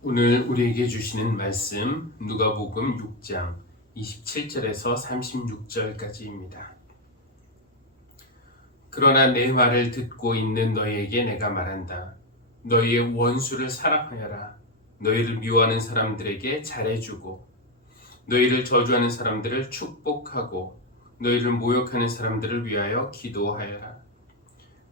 오늘 우리에게 주시는 말씀 누가복음 6장 27절에서 36절까지입니다. 그러나 내 말을 듣고 있는 너희에게 내가 말한다. 너희의 원수를 사랑하여라. 너희를 미워하는 사람들에게 잘해주고 너희를 저주하는 사람들을 축복하고 너희를 모욕하는 사람들을 위하여 기도하여라.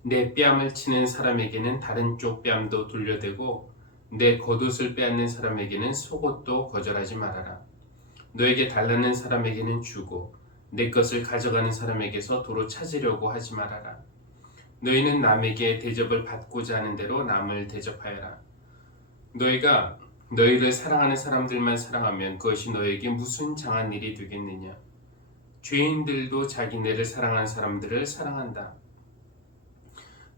내 뺨을 치는 사람에게는 다른 쪽 뺨도 돌려대고 내 겉옷을 빼앗는 사람에게는 속옷도 거절하지 말아라. 너에게 달라는 사람에게는 주고 내 것을 가져가는 사람에게서 도로 찾으려고 하지 말아라. 너희는 남에게 대접을 받고자 하는 대로 남을 대접하여라. 너희가 너희를 사랑하는 사람들만 사랑하면 그것이 너에게 무슨 장한 일이 되겠느냐. 죄인들도 자기네를 사랑하는 사람들을 사랑한다.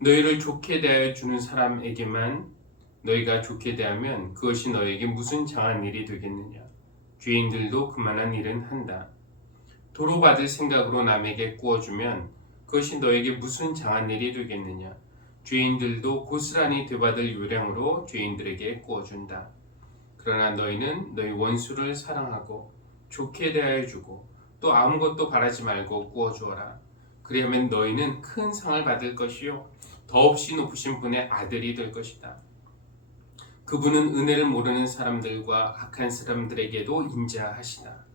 너희를 좋게 대하여 주는 사람에게만 너희가 좋게 대하면 그것이 너에게 무슨 장한 일이 되겠느냐. 죄인들도 그만한 일은 한다. 도로 받을 생각으로 남에게 구워주면 그것이 너에게 무슨 장한 일이 되겠느냐. 죄인들도 고스란히 되받을 요량으로 죄인들에게 구워준다. 그러나 너희는 너희 원수를 사랑하고 좋게 대하여 주고 또 아무것도 바라지 말고 구워주어라. 그리하면 너희는 큰 상을 받을 것이요 더없이 높으신 분의 아들이 될 것이다. 그분은 은혜를 모르는 사람들과 악한 사람들에게도 인자하시다.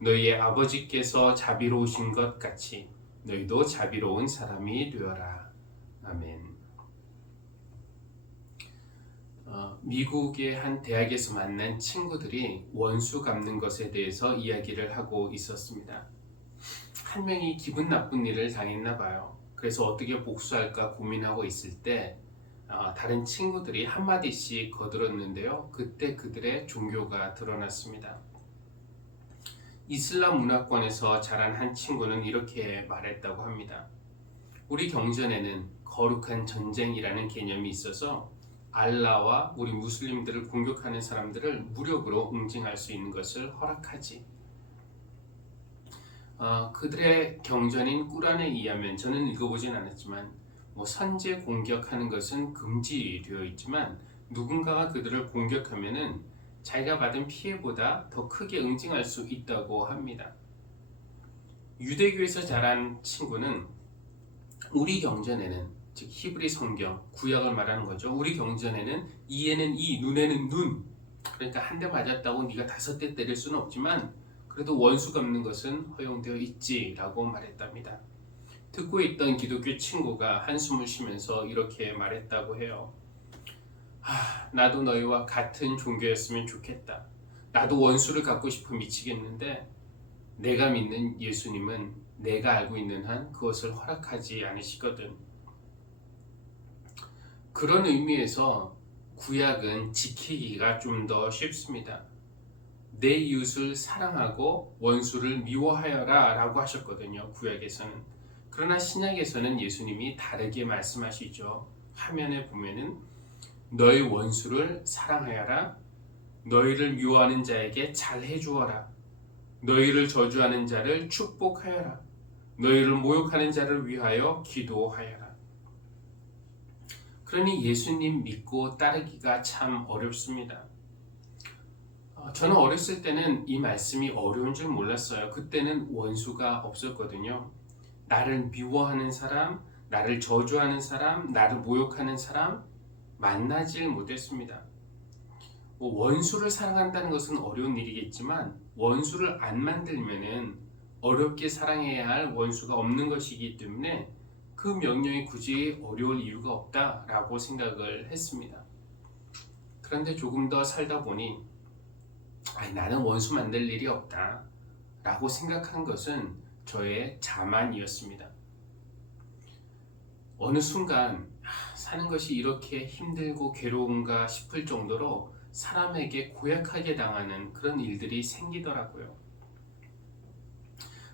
너희의 아버지께서 자비로우신 것 같이 너희도 자비로운 사람이 되어라. 아멘. 미국의 한 대학에서 만난 친구들이 원수 갚는 것에 대해서 이야기를 하고 있었습니다. 한 명이 기분 나쁜 일을 당했나 봐요. 그래서 어떻게 복수할까 고민하고 있을 때 다른 친구들이 한마디씩 거들었는데요. 그때 그들의 종교가 드러났습니다. 이슬람 문화권에서 자란 한 친구는 이렇게 말했다고 합니다. 우리 경전에는 거룩한 전쟁이라는 개념이 있어서 알라와 우리 무슬림들을 공격하는 사람들을 무력으로 응징할 수 있는 것을 허락하지. 그들의 경전인 꾸란에 의하면 저는 읽어보진 않았지만 선제 공격하는 것은 금지되어 있지만 누군가가 그들을 공격하면은 자기가 받은 피해보다 더 크게 응징할 수 있다고 합니다. 유대교에서 자란 친구는 우리 경전에는 즉 히브리 성경 구약을 말하는 거죠. 우리 경전에는 이에는 이, 눈에는 눈. 그러니까 한 대 맞았다고 네가 5대 때릴 수는 없지만 그래도 원수 갚는 것은 허용되어 있지라고 말했답니다. 듣고 있던 기독교 친구가 한숨을 쉬면서 이렇게 말했다고 해요. 나도 너희와 같은 종교였으면 좋겠다. 나도 원수를 갚고 싶어 미치겠는데 내가 믿는 예수님은 내가 알고 있는 한 그것을 허락하지 않으시거든. 그런 의미에서 구약은 지키기가 좀 더 쉽습니다. 내 이웃을 사랑하고 원수를 미워하여라 라고 하셨거든요. 구약에서는. 그러나 신약에서는 예수님이 다르게 말씀하시죠. 화면에 보면은 너희 원수를 사랑하여라. 너희를 미워하는 자에게 잘해 주어라. 너희를 저주하는 자를 축복하여라. 너희를 모욕하는 자를 위하여 기도하여라. 그러니 예수님 믿고 따르기가 참 어렵습니다. 저는 어렸을 때는 이 말씀이 어려운 줄 몰랐어요. 그때는 원수가 없었거든요. 나를 미워하는 사람, 나를 저주하는 사람, 나를 모욕하는 사람 만나질 못했습니다. 원수를 사랑한다는 것은 어려운 일이겠지만 원수를 안 만들면은 어렵게 사랑해야 할 원수가 없는 것이기 때문에 그 명령이 굳이 어려울 이유가 없다라고 생각을 했습니다. 그런데 조금 더 살다 보니 나는 원수 만들 일이 없다 라고 생각한 것은 저의 자만이었습니다. 어느 순간 사는 것이 이렇게 힘들고 괴로운가 싶을 정도로 사람에게 고약하게 당하는 그런 일들이 생기더라고요.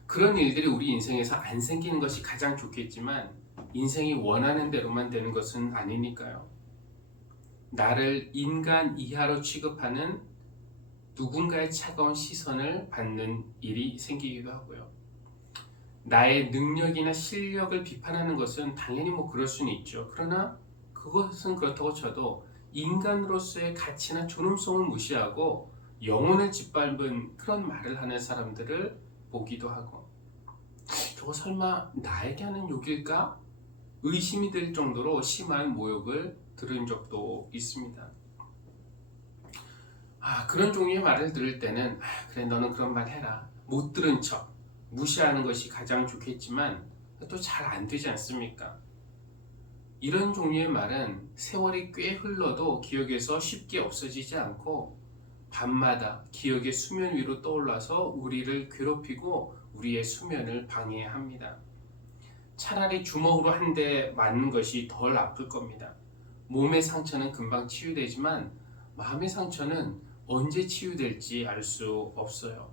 그런 일들이 우리 인생에서 안 생기는 것이 가장 좋겠지만 인생이 원하는 대로만 되는 것은 아니니까요. 나를 인간 이하로 취급하는 누군가의 차가운 시선을 받는 일이 생기기도 하고요. 나의 능력이나 실력을 비판하는 것은 당연히 그럴 수는 있죠. 그러나 그것은 그렇다고 쳐도 인간으로서의 가치나 존엄성을 무시하고 영혼을 짓밟은 그런 말을 하는 사람들을 보기도 하고, 저거 설마 나에게 하는 욕일까? 의심이 될 정도로 심한 모욕을 들은 적도 있습니다. 그런 종류의 말을 들을 때는 그래, 너는 그런 말 해라, 못 들은 척 무시하는 것이 가장 좋겠지만 또 잘 안 되지 않습니까? 이런 종류의 말은 세월이 꽤 흘러도 기억에서 쉽게 없어지지 않고 밤마다 기억의 수면 위로 떠올라서 우리를 괴롭히고 우리의 수면을 방해합니다. 차라리 주먹으로 한 대 맞는 것이 덜 아플 겁니다. 몸의 상처는 금방 치유되지만 마음의 상처는 언제 치유될지 알 수 없어요.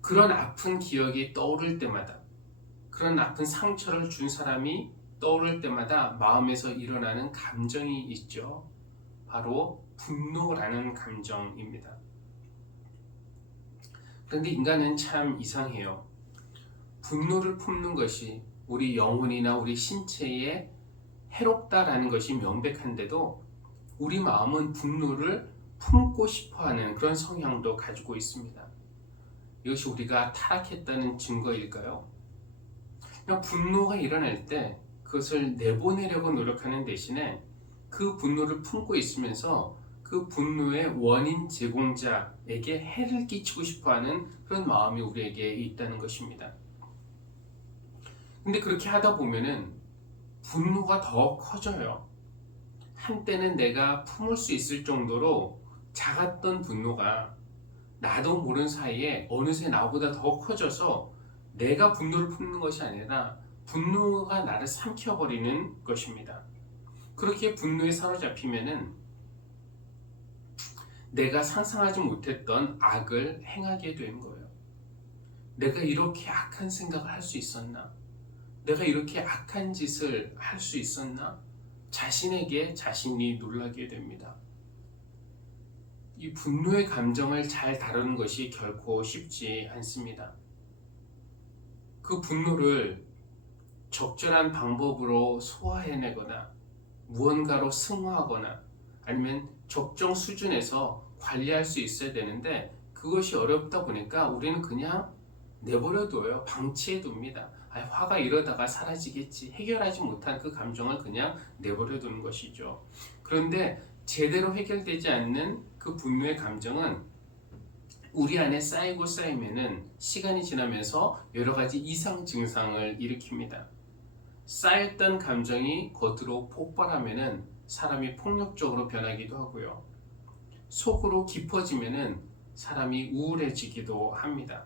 그런 아픈 기억이 떠오를 때마다, 그런 아픈 상처를 준 사람이 떠오를 때마다 마음에서 일어나는 감정이 있죠. 바로 분노라는 감정입니다. 그런데 인간은 참 이상해요. 분노를 품는 것이 우리 영혼이나 우리 신체에 해롭다라는 것이 명백한데도 우리 마음은 분노를 품고 싶어하는 그런 성향도 가지고 있습니다. 이것이 우리가 타락했다는 증거일까요? 그냥 분노가 일어날 때 그것을 내보내려고 노력하는 대신에 그 분노를 품고 있으면서 그 분노의 원인 제공자에게 해를 끼치고 싶어하는 그런 마음이 우리에게 있다는 것입니다. 근데 그렇게 하다 보면은 분노가 더 커져요. 한때는 내가 품을 수 있을 정도로 작았던 분노가 나도 모르는 사이에 어느새 나보다 더 커져서 내가 분노를 품는 것이 아니라 분노가 나를 삼켜버리는 것입니다. 그렇게 분노에 사로잡히면은 내가 상상하지 못했던 악을 행하게 되는 거예요. 내가 이렇게 악한 생각을 할 수 있었나? 내가 이렇게 악한 짓을 할 수 있었나? 자신에게 자신이 놀라게 됩니다. 이 분노의 감정을 잘 다루는 것이 결코 쉽지 않습니다. 그 분노를 적절한 방법으로 소화해내거나 무언가로 승화하거나 아니면 적정 수준에서 관리할 수 있어야 되는데 그것이 어렵다 보니까 우리는 그냥 내버려둬요. 방치해둡니다. 화가 이러다가 사라지겠지. 해결하지 못한 그 감정을 그냥 내버려두는 것이죠. 그런데 제대로 해결되지 않는 그 분노의 감정은 우리 안에 쌓이고 쌓이면은 시간이 지나면서 여러 가지 이상 증상을 일으킵니다. 쌓였던 감정이 겉으로 폭발하면은 사람이 폭력적으로 변하기도 하고요. 속으로 깊어지면은 사람이 우울해지기도 합니다.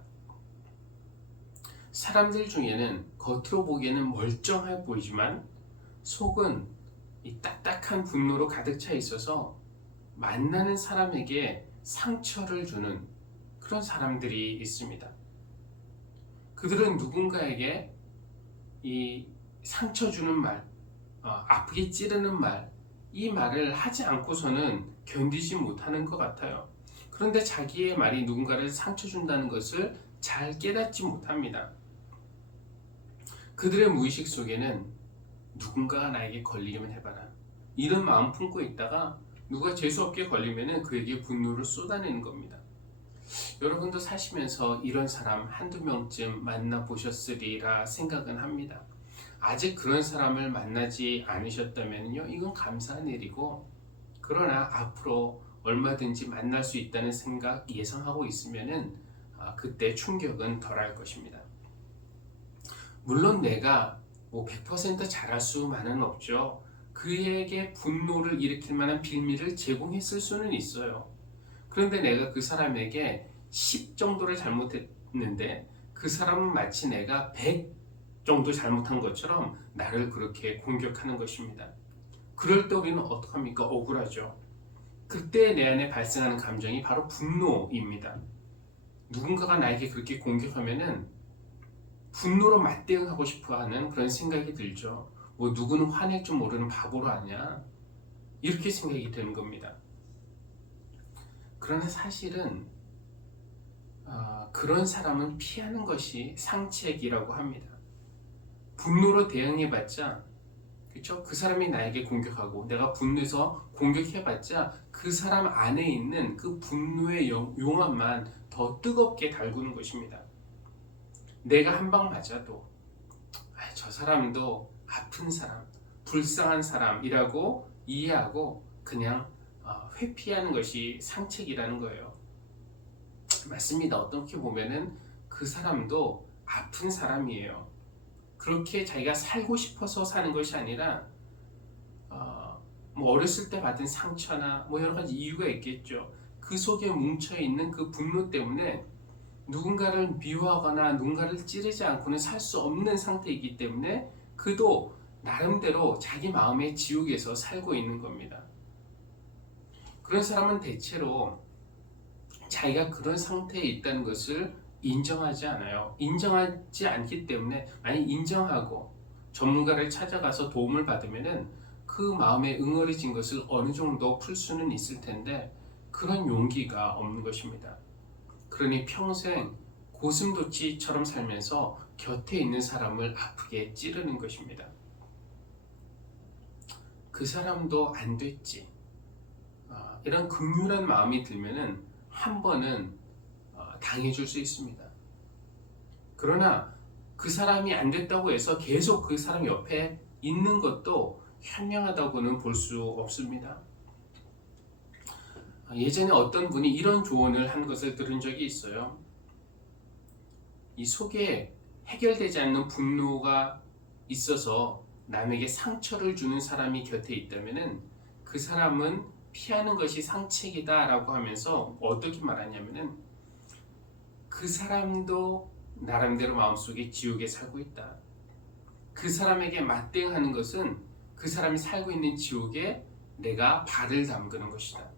사람들 중에는 겉으로 보기에는 멀쩡해 보이지만 속은 이 딱딱한 분노로 가득 차 있어서 만나는 사람에게 상처를 주는 그런 사람들이 있습니다. 그들은 누군가에게 이 상처 주는 말, 아프게 찌르는 말, 이 말을 하지 않고서는 견디지 못하는 것 같아요. 그런데 자기의 말이 누군가를 상처 준다는 것을 잘 깨닫지 못합니다. 그들의 무의식 속에는 누군가가 나에게 걸리기만 해봐라, 이런 마음 품고 있다가 누가 재수없게 걸리면 그에게 분노를 쏟아내는 겁니다. 여러분도 사시면서 이런 사람 한두 명쯤 만나보셨으리라 생각은 합니다. 아직 그런 사람을 만나지 않으셨다면요, 이건 감사한 일이고, 그러나 앞으로 얼마든지 만날 수 있다는 생각 예상하고 있으면은 그때 충격은 덜할 것입니다. 물론 내가 100% 잘할 수만은 없죠. 그에게 분노를 일으킬 만한 빌미를 제공했을 수는 있어요. 그런데 내가 그 사람에게 10 정도를 잘못했는데 그 사람은 마치 내가 100 정도 잘못한 것처럼 나를 그렇게 공격하는 것입니다. 그럴 때 우리는 어떡합니까? 억울하죠. 그때 내 안에 발생하는 감정이 바로 분노입니다. 누군가가 나에게 그렇게 공격하면은 분노로 맞대응하고 싶어하는 그런 생각이 들죠. 누구는 화낼 줄 모르는 바보로 하냐, 이렇게 생각이 되는 겁니다. 그러나 사실은 그런 사람은 피하는 것이 상책이라고 합니다. 분노로 대응해봤자 그렇죠? 그 사람이 나에게 공격하고 내가 분노해서 공격해봤자 그 사람 안에 있는 그 분노의 용암만 더 뜨겁게 달구는 것입니다. 내가 한 방 맞아도 저 사람도 아픈 사람, 불쌍한 사람이라고 이해하고 그냥 회피하는 것이 상책이라는 거예요. 맞습니다. 어떻게 보면은 그 사람도 아픈 사람이에요. 그렇게 자기가 살고 싶어서 사는 것이 아니라 뭐 어렸을 때 받은 상처나 뭐 여러 가지 이유가 있겠죠. 그 속에 뭉쳐 있는 그 분노 때문에 누군가를 미워하거나 누군가를 찌르지 않고는 살 수 없는 상태이기 때문에 그도 나름대로 자기 마음의 지옥에서 살고 있는 겁니다. 그런 사람은 대체로 자기가 그런 상태에 있다는 것을 인정하지 않아요. 인정하지 않기 때문에 만약 인정하고 전문가를 찾아가서 도움을 받으면은 그 마음에 응어리진 것을 어느 정도 풀 수는 있을 텐데 그런 용기가 없는 것입니다. 그러니 평생 고슴도치처럼 살면서 곁에 있는 사람을 아프게 찌르는 것입니다. 그 사람도 안 됐지. 이런 긍휼한 마음이 들면은 한 번은 당해줄 수 있습니다. 그러나 그 사람이 안 됐다고 해서 계속 그 사람 옆에 있는 것도 현명하다고는 볼 수 없습니다. 예전에 어떤 분이 이런 조언을 한 것을 들은 적이 있어요. 이 속에 해결되지 않는 분노가 있어서 남에게 상처를 주는 사람이 곁에 있다면은 그 사람은 피하는 것이 상책이다 라고 하면서 어떻게 말하냐면은 그 사람도 나름대로 마음속에 지옥에 살고 있다. 그 사람에게 맞대응하는 것은 그 사람이 살고 있는 지옥에 내가 발을 담그는 것이다.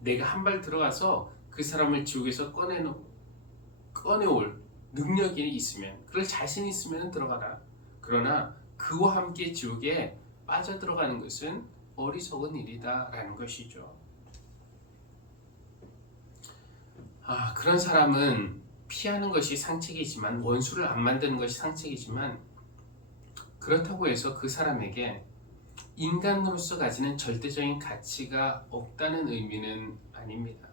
내가 한 발 들어가서 그 사람을 지옥에서 꺼내올 능력이 있으면, 그럴 자신이 있으면 들어가라. 그러나 그와 함께 지옥에 빠져들어가는 것은 어리석은 일이다 라는 것이죠. 그런 사람은 피하는 것이 상책이지만, 원수를 안 만드는 것이 상책이지만, 그렇다고 해서 그 사람에게 인간으로서 가지는 절대적인 가치가 없다는 의미는 아닙니다.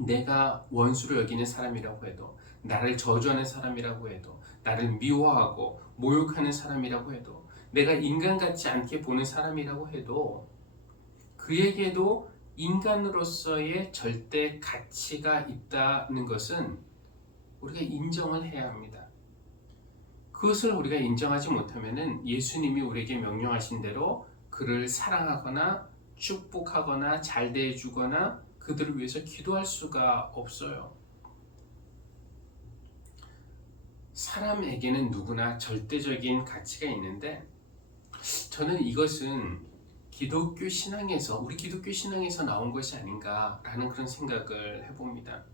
내가 원수를 여기는 사람이라고 해도, 나를 저주하는 사람이라고 해도, 나를 미워하고 모욕하는 사람이라고 해도, 내가 인간 같지 않게 보는 사람이라고 해도 그에게도 인간으로서의 절대 가치가 있다는 것은 우리가 인정을 해야 합니다. 그것을 우리가 인정하지 못하면 예수님이 우리에게 명령하신 대로 그를 사랑하거나 축복하거나 잘 대해주거나 그들을 위해서 기도할 수가 없어요. 사람에게는 누구나 절대적인 가치가 있는데, 저는 이것은 기독교 신앙에서, 우리 기독교 신앙에서 나온 것이 아닌가라는 그런 생각을 해봅니다.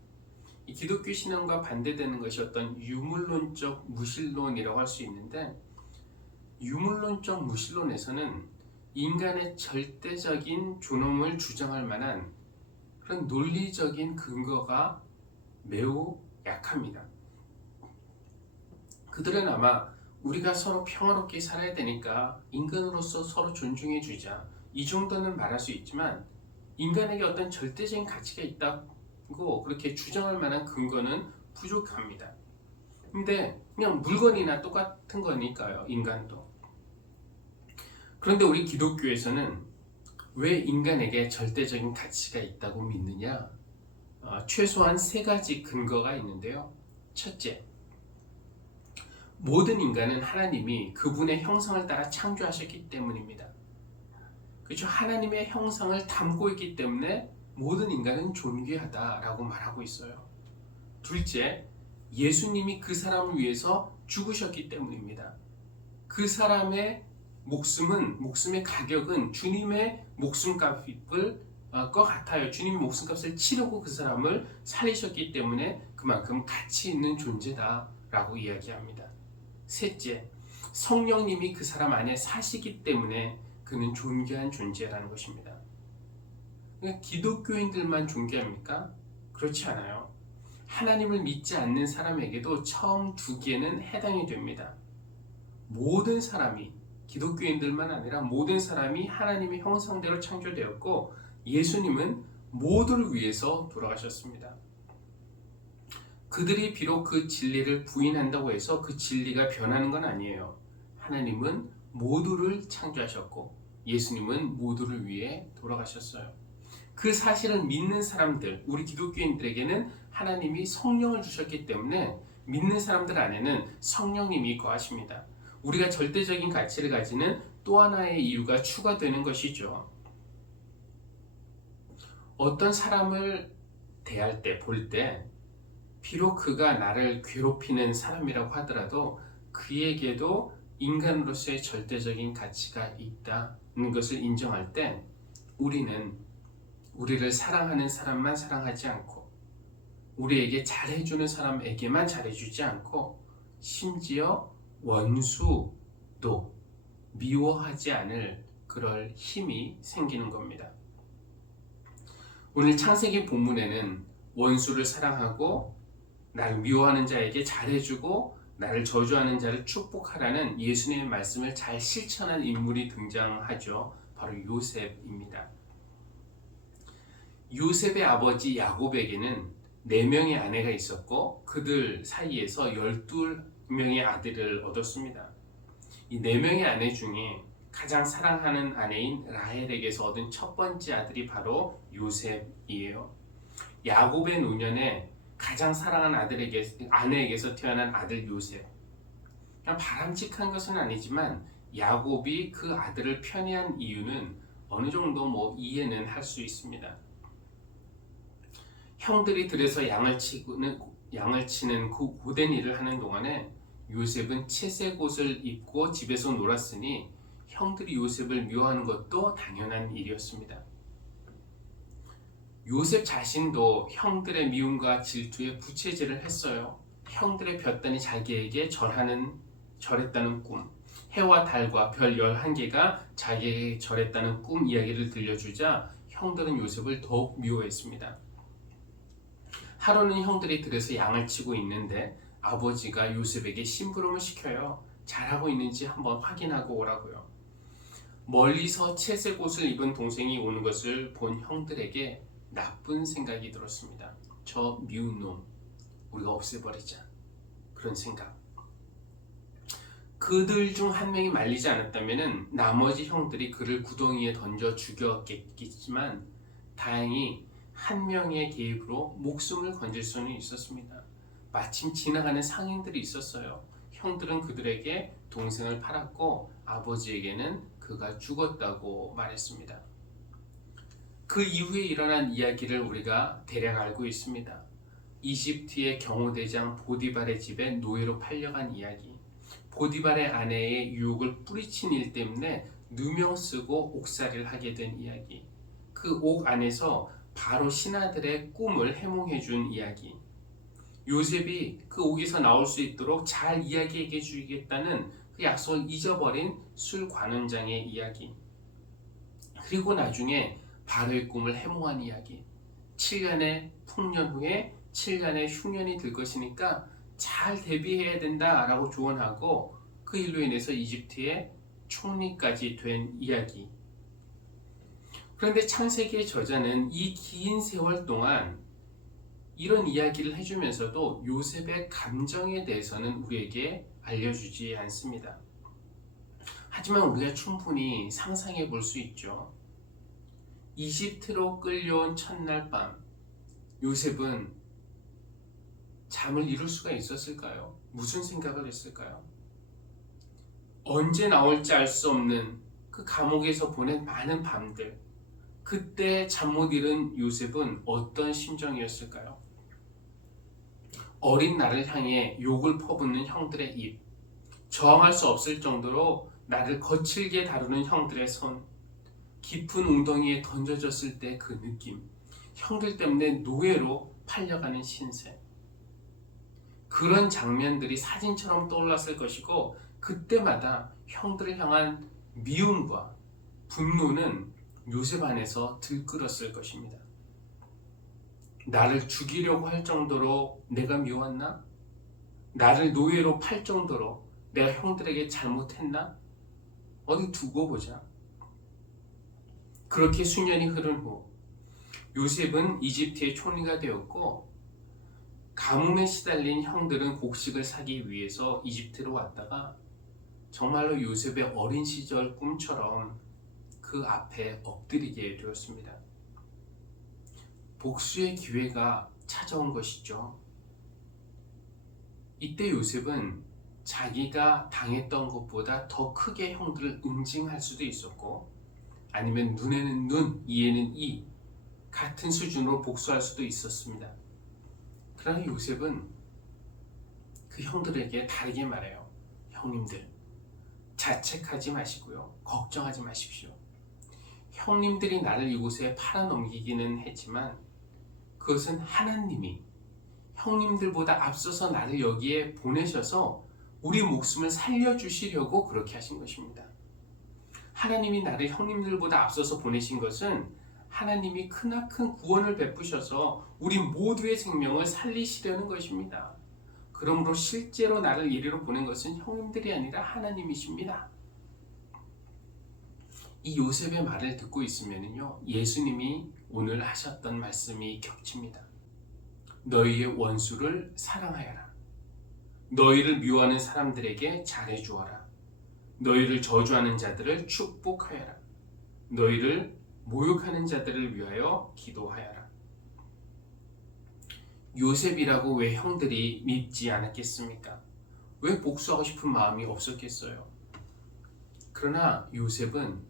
이 기독교 신앙과 반대되는 것이 어떤 유물론적 무신론이라고 할 수 있는데, 유물론적 무신론에서는 인간의 절대적인 존엄을 주장할 만한 그런 논리적인 근거가 매우 약합니다. 그들은 아마 우리가 서로 평화롭게 살아야 되니까 인간으로서 서로 존중해 주자, 이 정도는 말할 수 있지만 인간에게 어떤 절대적인 가치가 있다고 그렇게 주장할 만한 근거는 부족합니다. 근데 그냥 물건이나 똑같은 거니까요, 인간도. 그런데 우리 기독교에서는 왜 인간에게 절대적인 가치가 있다고 믿느냐? 최소한 세 가지 근거가 있는데요. 첫째, 모든 인간은 하나님이 그분의 형상을 따라 창조하셨기 때문입니다. 그렇죠? 하나님의 형상을 담고 있기 때문에 모든 인간은 존귀하다라고 말하고 있어요. 둘째, 예수님이 그 사람을 위해서 죽으셨기 때문입니다. 그 사람의 목숨의 가격은 주님의 목숨값을 것 같아요. 주님이 목숨값을 치르고 그 사람을 살리셨기 때문에 그만큼 가치 있는 존재다라고 이야기합니다. 셋째, 성령님이 그 사람 안에 사시기 때문에 그는 존귀한 존재라는 것입니다. 그러니까 기독교인들만 존귀합니까? 그렇지 않아요. 하나님을 믿지 않는 사람에게도 처음 두 개는 해당이 됩니다. 모든 사람이, 기독교인들만 아니라 모든 사람이 하나님의 형상대로 창조되었고 예수님은 모두를 위해서 돌아가셨습니다. 그들이 비록 그 진리를 부인한다고 해서 그 진리가 변하는 건 아니에요. 하나님은 모두를 창조하셨고 예수님은 모두를 위해 돌아가셨어요. 그 사실을 믿는 사람들, 우리 기독교인들에게는 하나님이 성령을 주셨기 때문에 믿는 사람들 안에는 성령님이 거하십니다. 우리가 절대적인 가치를 가지는 또 하나의 이유가 추가되는 것이죠. 어떤 사람을 대할 때, 볼 때 비록 그가 나를 괴롭히는 사람이라고 하더라도 그에게도 인간으로서의 절대적인 가치가 있다는 것을 인정할 때 우리는 우리를 사랑하는 사람만 사랑하지 않고 우리에게 잘해주는 사람에게만 잘해주지 않고 심지어 원수도 미워하지 않을 그럴 힘이 생기는 겁니다. 오늘 창세기 본문에는 원수를 사랑하고 나를 미워하는 자에게 잘해주고 나를 저주하는 자를 축복하라는 예수님의 말씀을 잘 실천한 인물이 등장하죠. 바로 요셉입니다. 요셉의 아버지 야곱에게는 4명의 아내가 있었고 그들 사이에서 12명의 아들을 얻었습니다. 이 4명의 아내 중에 가장 사랑하는 아내인 라헬에게서 얻은 첫 번째 아들이 바로 요셉이에요. 야곱의 노년에 가장 사랑하는 아내에게서 태어난 아들 요셉. 그냥 바람직한 것은 아니지만 야곱이 그 아들을 편애한 이유는 어느 정도 이해는 할 수 있습니다. 형들이 들에서 양을 치는 그 고된 일을 하는 동안에 요셉은 채색 옷을 입고 집에서 놀았으니 형들이 요셉을 미워하는 것도 당연한 일이었습니다. 요셉 자신도 형들의 미움과 질투에 부채질을 했어요. 형들의 볕단이 자기에게 절했다는 꿈, 해와 달과 별 11개가 자기에게 절했다는 꿈 이야기를 들려주자 형들은 요셉을 더욱 미워했습니다. 하루는 형들이 들에서 양을 치고 있는데 아버지가 요셉에게 심부름을 시켜요. 잘하고 있는지 한번 확인하고 오라고요. 멀리서 채색 옷을 입은 동생이 오는 것을 본 형들에게 나쁜 생각이 들었습니다. 저 미운 놈 우리가 없애버리자, 그런 생각. 그들 중 한 명이 말리지 않았다면 나머지 형들이 그를 구덩이에 던져 죽였겠지만 다행히 한 명의 개입으로 목숨을 건질 수는 있었습니다. 마침 지나가는 상인들이 있었어요. 형들은 그들에게 동생을 팔았고 아버지에게는 그가 죽었다고 말했습니다. 그 이후에 일어난 이야기를 우리가 대략 알고 있습니다. 이집트의 경호대장 보디발의 집에 노예로 팔려간 이야기, 보디발의 아내의 유혹을 뿌리친 일 때문에 누명 쓰고 옥살이를 하게 된 이야기, 그 옥 안에서 바로 신하들의 꿈을 해몽해 준 이야기, 요셉이 그 옥에서 나올 수 있도록 잘 이야기해 주겠다는 그 약속을 잊어버린 술 관원장의 이야기, 그리고 나중에 바로의 꿈을 해몽한 이야기, 7년의 풍년 후에 7년의 흉년이 들 것이니까 잘 대비해야 된다라고 조언하고 그 일로 인해서 이집트의 총리까지 된 이야기. 그런데 창세기의 저자는 이 긴 세월 동안 이런 이야기를 해주면서도 요셉의 감정에 대해서는 우리에게 알려주지 않습니다. 하지만 우리가 충분히 상상해 볼 수 있죠. 이집트로 끌려온 첫날 밤, 요셉은 잠을 이룰 수가 있었을까요? 무슨 생각을 했을까요? 언제 나올지 알 수 없는 그 감옥에서 보낸 많은 밤들, 그때 잠 못 이룬 요셉은 어떤 심정이었을까요? 어린 나를 향해 욕을 퍼붓는 형들의 입, 저항할 수 없을 정도로 나를 거칠게 다루는 형들의 손, 깊은 웅덩이에 던져졌을 때 그 느낌, 형들 때문에 노예로 팔려가는 신세, 그런 장면들이 사진처럼 떠올랐을 것이고 그때마다 형들을 향한 미움과 분노는 요셉 안에서 들끓었을 것입니다. 나를 죽이려고 할 정도로 내가 미웠나? 나를 노예로 팔 정도로 내가 형들에게 잘못했나? 어디 두고 보자. 그렇게 수년이 흐른 후 요셉은 이집트의 총리가 되었고, 가뭄에 시달린 형들은 곡식을 사기 위해서 이집트로 왔다가 정말로 요셉의 어린 시절 꿈처럼 그 앞에 엎드리게 되었습니다. 복수의 기회가 찾아온 것이죠. 이때 요셉은 자기가 당했던 것보다 더 크게 형들을 응징할 수도 있었고, 아니면 눈에는 눈, 이에는 이 같은 수준으로 복수할 수도 있었습니다. 그러나 요셉은 그 형들에게 다르게 말해요. 형님들, 자책하지 마시고요. 걱정하지 마십시오. 형님들이 나를 이곳에 팔아넘기기는 했지만 그것은 하나님이 형님들보다 앞서서 나를 여기에 보내셔서 우리 목숨을 살려주시려고 그렇게 하신 것입니다. 하나님이 나를 형님들보다 앞서서 보내신 것은 하나님이 크나큰 구원을 베푸셔서 우리 모두의 생명을 살리시려는 것입니다. 그러므로 실제로 나를 이리로 보낸 것은 형님들이 아니라 하나님이십니다. 이 요셉의 말을 듣고 있으면요, 예수님이 오늘 하셨던 말씀이 겹칩니다. 너희의 원수를 사랑하여라. 너희를 미워하는 사람들에게 잘해주어라. 너희를 저주하는 자들을 축복하여라. 너희를 모욕하는 자들을 위하여 기도하여라. 요셉이라고 왜 형들이 밉지 않았겠습니까? 왜 복수하고 싶은 마음이 없었겠어요? 그러나 요셉은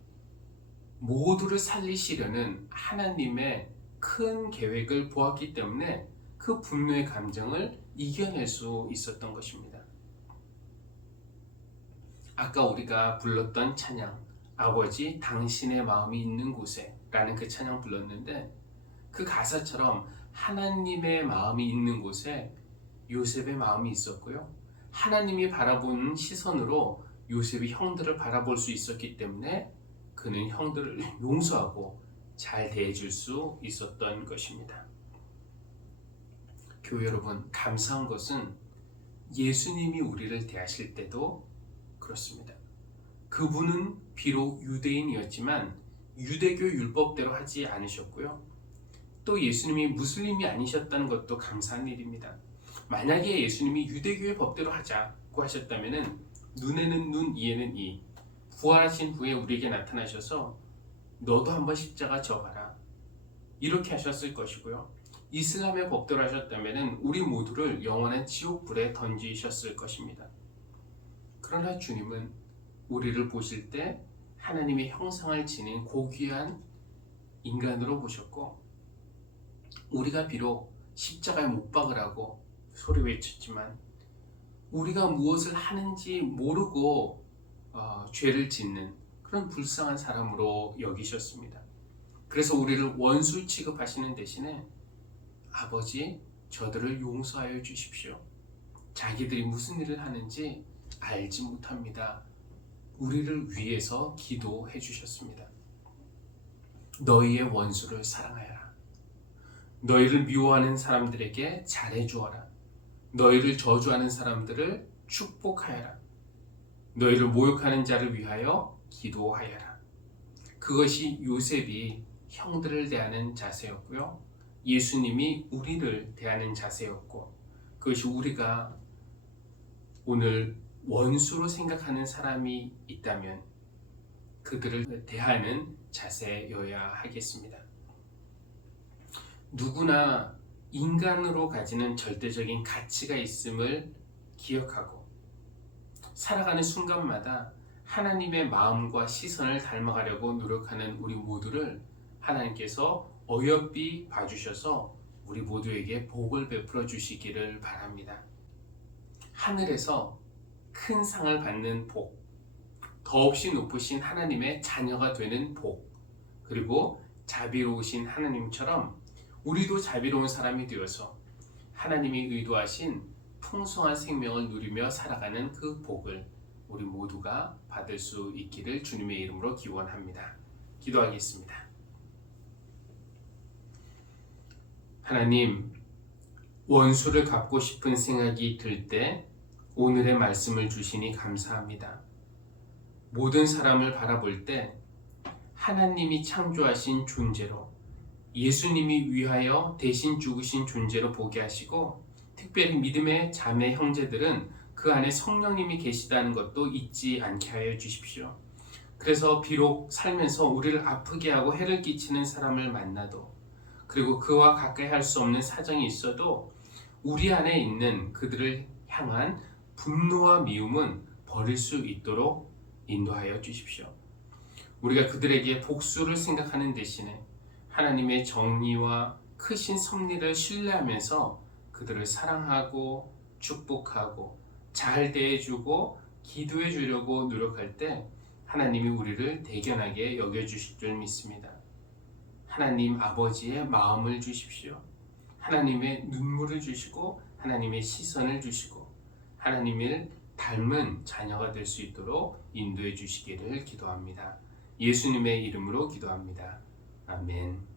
모두를 살리시려는 하나님의 큰 계획을 보았기 때문에 그 분노의 감정을 이겨낼 수 있었던 것입니다. 아까 우리가 불렀던 찬양, 아버지 당신의 마음이 있는 곳에 라는 그 찬양 불렀는데, 그 가사처럼 하나님의 마음이 있는 곳에 요셉의 마음이 있었고요, 하나님이 바라보는 시선으로 요셉이 형들을 바라볼 수 있었기 때문에 그는 형들을 용서하고 잘 대해줄 수 있었던 것입니다. 교회 여러분, 감사한 것은 예수님이 우리를 대하실 때도 그렇습니다. 그분은 비록 유대인이었지만 유대교 율법대로 하지 않으셨고요, 또 예수님이 무슬림이 아니셨다는 것도 감사한 일입니다. 만약에 예수님이 유대교의 법대로 하자고 하셨다면 눈에는 눈, 이에는 이, 부활하신 후에 우리에게 나타나셔서 너도 한번 십자가 져봐라 이렇게 하셨을 것이고요, 이슬람의 법대로 하셨다면 우리 모두를 영원한 지옥불에 던지셨을 것입니다. 그러나 주님은 우리를 보실 때 하나님의 형상을 지닌 고귀한 인간으로 보셨고, 우리가 비록 십자가에 못 박으라고 소리 외쳤지만 우리가 무엇을 하는지 모르고 죄를 짓는 그런 불쌍한 사람으로 여기셨습니다. 그래서 우리를 원수 취급하시는 대신에 아버지, 저들을 용서하여 주십시오. 자기들이 무슨 일을 하는지 알지 못합니다. 우리를 위해서 기도해 주셨습니다. 너희의 원수를 사랑하여라. 너희를 미워하는 사람들에게 잘해 주어라. 너희를 저주하는 사람들을 축복하여라. 너희를 모욕하는 자를 위하여 기도하여라. 그것이 요셉이 형들을 대하는 자세였고요, 예수님이 우리를 대하는 자세였고, 그것이 우리가 오늘 원수로 생각하는 사람이 있다면 그들을 대하는 자세여야 하겠습니다. 누구나 인간으로 가지는 절대적인 가치가 있음을 기억하고 살아가는 순간마다 하나님의 마음과 시선을 닮아가려고 노력하는 우리 모두를 하나님께서 어여삐 봐주셔서 우리 모두에게 복을 베풀어 주시기를 바랍니다. 하늘에서 큰 상을 받는 복, 더없이 높으신 하나님의 자녀가 되는 복, 그리고 자비로우신 하나님처럼 우리도 자비로운 사람이 되어서 하나님이 의도하신 풍성한 생명을 누리며 살아가는 그 복을 우리 모두가 받을 수 있기를 주님의 이름으로 기원합니다. 기도하겠습니다. 하나님, 원수를 갚고 싶은 생각이 들 때 오늘의 말씀을 주시니 감사합니다. 모든 사람을 바라볼 때 하나님이 창조하신 존재로, 예수님이 위하여 대신 죽으신 존재로 보게 하시고, 특별히 믿음의 자매 형제들은 그 안에 성령님이 계시다는 것도 잊지 않게 하여 주십시오. 그래서 비록 살면서 우리를 아프게 하고 해를 끼치는 사람을 만나도, 그리고 그와 가까이 할 수 없는 사정이 있어도 우리 안에 있는 그들을 향한 분노와 미움은 버릴 수 있도록 인도하여 주십시오. 우리가 그들에게 복수를 생각하는 대신에 하나님의 정의와 크신 섭리를 신뢰하면서 그들을 사랑하고 축복하고 잘 대해주고 기도해 주려고 노력할 때 하나님이 우리를 대견하게 여겨주실 줄 믿습니다. 하나님 아버지의 마음을 주십시오. 하나님의 눈물을 주시고 하나님의 시선을 주시고 하나님을 닮은 자녀가 될 수 있도록 인도해 주시기를 기도합니다. 예수님의 이름으로 기도합니다. 아멘.